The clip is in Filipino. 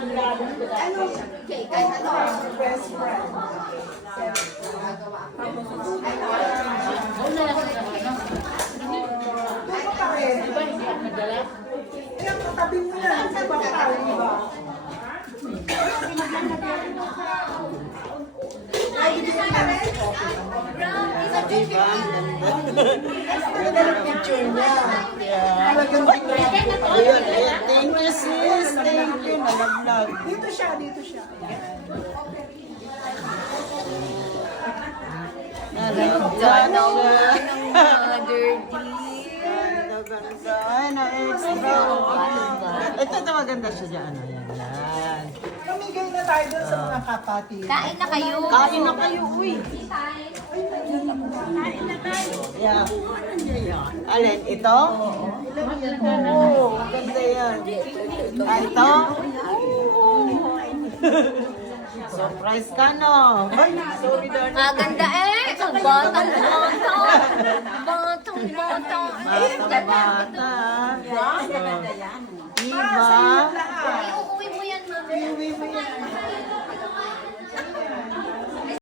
Okay, kahit ano. Best friend. Ano pa rin? Ayan, katabi mo yan. Sa bakal, di ba? Ay, hindi ka na rin. Diba? Ganda ng picture niya. Talagang Ayun, ayun. Thank you, sis. Thank you. Nalaglag. dito siya, dito siya. Nalaglag siya. Mother Ganda. Ay, na-extra. Ito maganda siya dyan. Ayan, yan. Pamigay na tayo dun sa mga kapatid. Kain na kayo. Kain na kayo, uy. Yeah. Alin, ito? Oo, ganda yan. Ah, ito? Surprise ka, no? Ay, sorry, darling. Ah, ganda eh. Ang batang-bata. Batang-bata. Bata-bata. Diba?